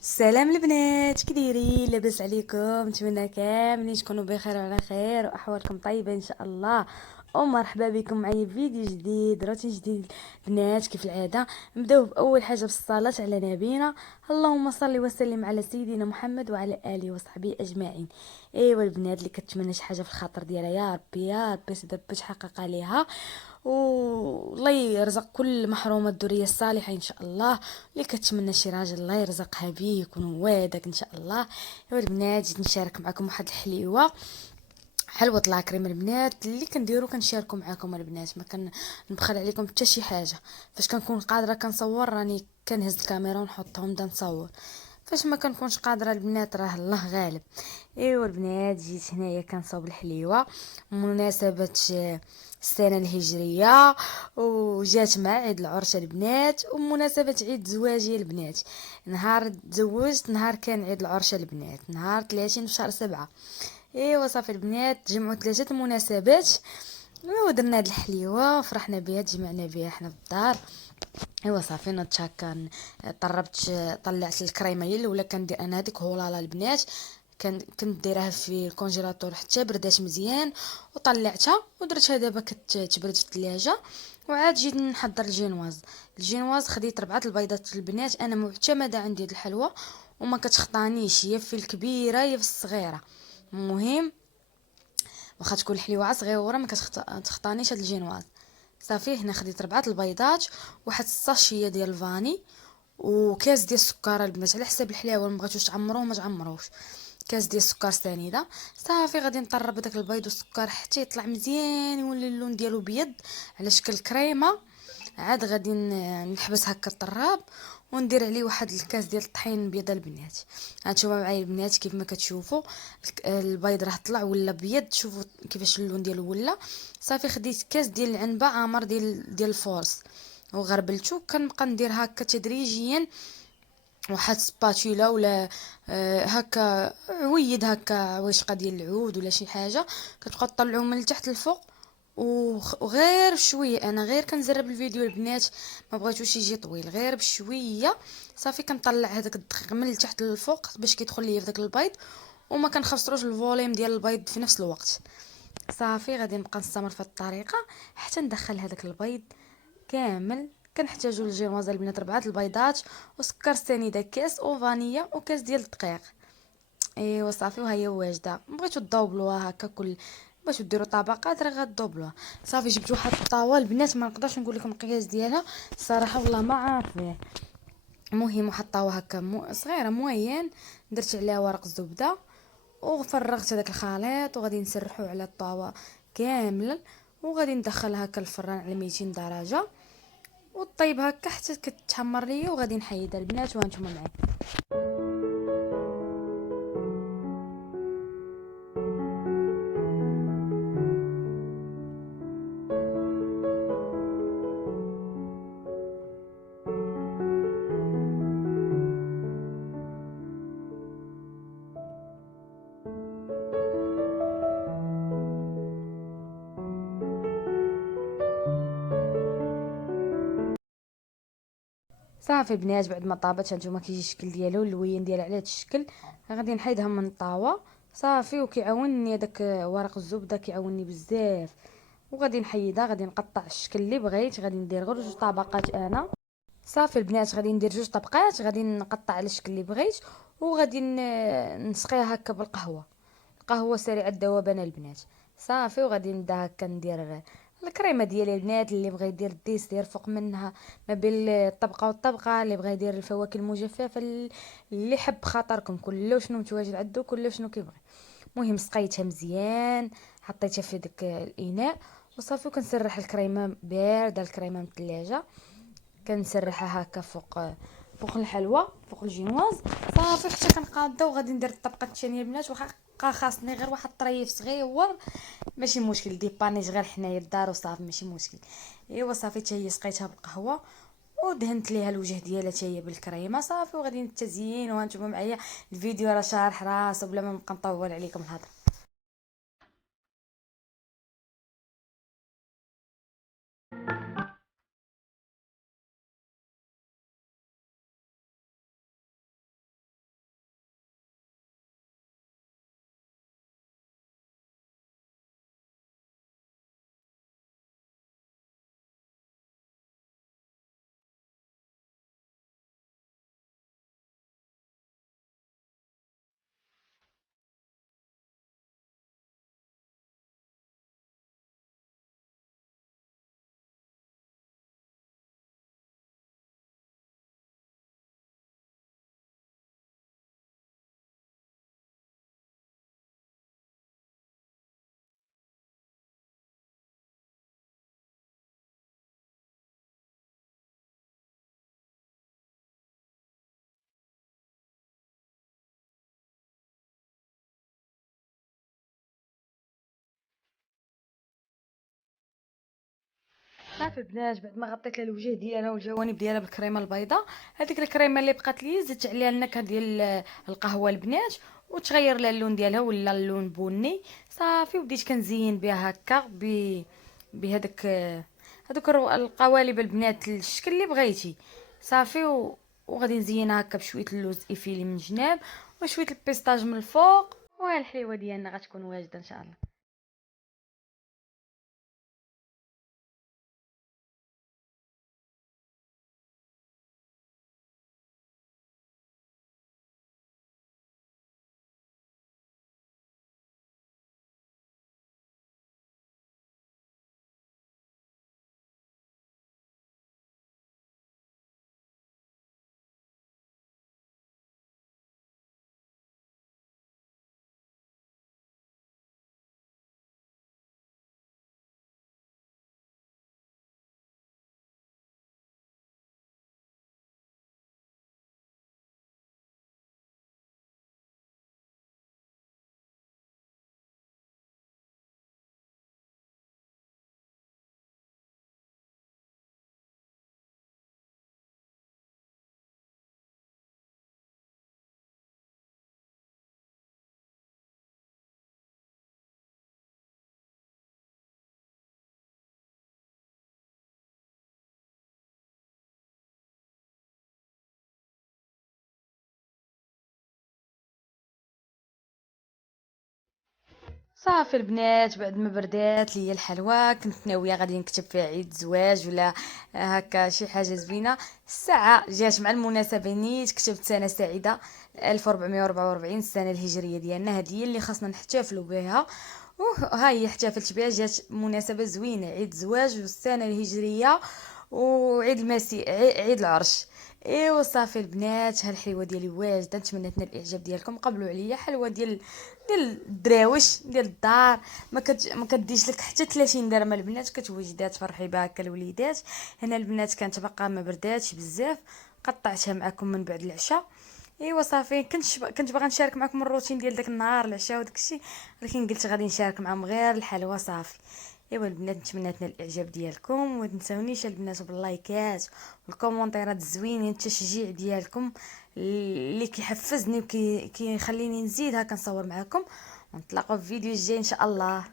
السلام البنات، كديرين؟ لاباس عليكم؟ نتمنى كاملين تكونوا بخير وعلى خير واحوالكم طيبه ان شاء الله. ومرحبا بكم معايا في فيديو جديد، روتين جديد. بنات كيف العاده نبداو باول حاجه بالصلاه على نبينا. اللهم صل وسلم على سيدنا محمد وعلى اله وصحبه اجمعين. ايوا البنات اللي كتمنى شي حاجه في الخاطر ديالها، يا ربي يا ربي تدبر تحقق عليها، والله يرزق كل محرومة الذرية الصالحة إن شاء الله. اللي كتمنى شي راجل الله يرزقها بيه يكون وادك إن شاء الله. يا البنات جيت نشارك معكم واحد الحليوة، حلوة لاكريم البنات اللي كنديرو كنشاركو معاكم البنات. ما كنبخل عليكم حتى شي حاجة. فاش كنكون قادرة كنصور راني كنهز الكاميرا ونحطهم نبدا نصور، فاش ما كنكونش قادره البنات راه الله غالب. ايوا البنات جيت هنايا كنصاوب الحليوه بمناسبه السنه الهجريه، وجات مع عيد العرش البنات ومناسبه عيد زواجي البنات. نهار تزوجت نهار كان عيد العرش البنات نهار 30 في شهر 7. ايوا صافي البنات جمعوا ثلاثه المناسبات ودرنا هاد الحليوه وفرحنا بها تجمعنا بها حنا في الدار. ايوا صافي نضت هكا طربت، طلعت الكريمه هي الاولى كندير انا هذيك هولالا البنات. كنت دايراها في الكونجيلاتور حتى بردات مزيان وطلعتها ودرتها دابا كتبرد في الثلاجه. وعاد جيت نحضر الجينواز خديت 4 البيضات البنات. انا معتمده عندي هاد الحلوى وما كتخطانيش، هي في الكبيره هي في الصغيره. المهم واخا تكون الحليوه صغيره ما كتخطانيش هاد الجينواز. صافي هنا خديت 4 البيضات، واحد الساشيه ديال الفاني، وكاس ديال السكر البنات على حساب الحلاوه، ما بغيتوش تعمروه ما تعمروش. كاس ديال السكر سنيده. صافي غادي نطرب داك البيض والسكر حتى يطلع مزيان يولي اللون ديالو بيض على شكل كريمه. عاد غادي نحبس هكا الطراب وندير عليه واحد الكاس ديال الطحين بيض البنات. هانتوما معايا البنات كيف ما كتشوفوا البيض راه طلع ولا بيض، شوفوا كيفاش اللون ديالو ولا. صافي خديت كاس ديال العنبه عامر ديال الفورس وغربلتو. كنبقى ندير هكا تدريجيا واحد سباتولا ولا هكا عويد هكا عويشقه ديال العود ولا شي حاجه. كتبقاو تطلعوا من التحت للفوق وغير بشويه. انا غير كنزرب الفيديو البنات، ما بغيتوش يجي طويل، غير بشويه. صافي كنطلع هذاك الدقيق من التحت للفوق باش كيدخل ليا في داك البيض، وما كنخسروش الفوليم ديال البيض في نفس الوقت. صافي غادي نبقى نستمر في الطريقه حتى ندخل هذاك البيض كامل. كنحتاجو الجينوزه البنات 4 البيضات وسكر سنيده كاس وفانيا وكاس ديال الدقيق. ايوا صافي وهي واجده. بغيتو تضوبلوها هكا كل باش ديروا طبقات راه غدوبلوها. صافي جبت واحد الطاوه البنات، ما نقدرش نقول لكم القياس ديالها الصراحه والله ما عارفه. المهم واحد الطاوه هكا صغيره موين، درت عليها ورق الزبده وفرغت هذاك الخليط وغادي نسرحو على الطاوه كاملا. وغادي ندخلها هكا الفران على 200 درجه وطيب هكا حتى كتحمر ليا، وغادي نحيدها البنات وهانتوما معايا. صافي البنات بعد ما طابت هانتوما كيجي الشكل ديالو اللوين ديالها على هذا الشكل. غادي نحيدها من الطاوه. صافي وكيعاونني هذاك ورق الزبده كيعاونني بزاف. وغادي نحيدها، غادي نقطع الشكل اللي بغيت، غادي ندير غير 2 طبقات انا. صافي البنات غادي ندير 2 طبقات، غادي نقطع على الشكل اللي بغيت وغادي نسقيها هكا بالقهوه. قهوه سريعه الذوبان البنات. صافي وغادي نبدا هكا ندير الكريمه ديالي البنات. اللي بغى يدير الديسير فوق منها ما بين الطبقه والطبقه، اللي بغى يدير الفواكه المجففه، اللي حب خاطركم كله شنو متواجد عنده كله شنو كيبغي. المهم سقيتها مزيان، حطيتها في داك الاناء وصافي. وكنسرح الكريمه بارده، الكريمه من الثلاجه كنسرحها هكا فوق الحلوى فوق الجينواز. صافي حتى كنقاده وغادي ندير الطبقه الثانيه البنات. واخا خاصني غير واحد الطريف صغيور ماشي مشكل، ديبانيج غير حنايا الدار وصافي ماشي مشكل. ايوا صافي حتى هي سقيتها بالقهوه ودهنت ليها الوجه ديالها حتى هي بالكريمه. صافي وغادي التزيين وهانتوما معايا. الفيديو راه شارح راسو بلا ما نبقى نطول عليكم الهضره. صافي البنات، بعد ما غطيت لها الوجه ديالها والجوانب ديالها بالكريمه البيضاء، هذيك الكريمه اللي بقات لي زدت عليها النكهه ديال القهوه البنات، وتغير لها اللون ديالها ولا اللون بني. صافي وبديت كنزين بها هكا بهذاك هذوك القوالب البنات الشكل اللي بغيتي. صافي وغادي نزينها هكا بشويه اللوز ايفيلي من جناب وشويه البيستاج من الفوق، والحليوه ديالنا غتكون واجده ان شاء الله. صافي البنات، بعد ما بردات ليا الحلوى كنت ناويه غادي نكتب فيها عيد زواج ولا هكا شي حاجه زوينه. الساعه جات مع المناسبه، نيت كتبت سنه سعيده 1444 السنه الهجريه ديالنا، هذه هي اللي خاصنا نحتفلوا بها. ها هي احتفلت بها، جات مناسبه زوينه، عيد زواج والسنه الهجريه وعيد المسيح، عيد العرش. ايوا صافي البنات، هالحلوه ديالي واجده، نتمنى تنال الاعجاب ديالكم. قبلوا عليا حلوه ديال الدراوش ديال الدار، ما كديش لك حتى 30 درهم البنات، كتوجدها تفرحي بها هكا الوليدات. هنا البنات كانت باقا ما برداتش بزاف، قطعتها معكم من بعد العشاء. ايوا صافي كنت باغا نشارك معكم الروتين ديال داك النهار العشاء وداك الشيء، ولكن قلت غادي نشارك معكم غير الحلوى صافي. ايوا البنات، نتمنى تنال الاعجاب ديالكم، وما تنساونيش البنات باللايكات والكومونتيرات الزوينين، التشجيع ديالكم اللي كيحفزني وكيخليني نزيد هكا نصور معكم. ونتلاقاو في فيديو جاي ان شاء الله.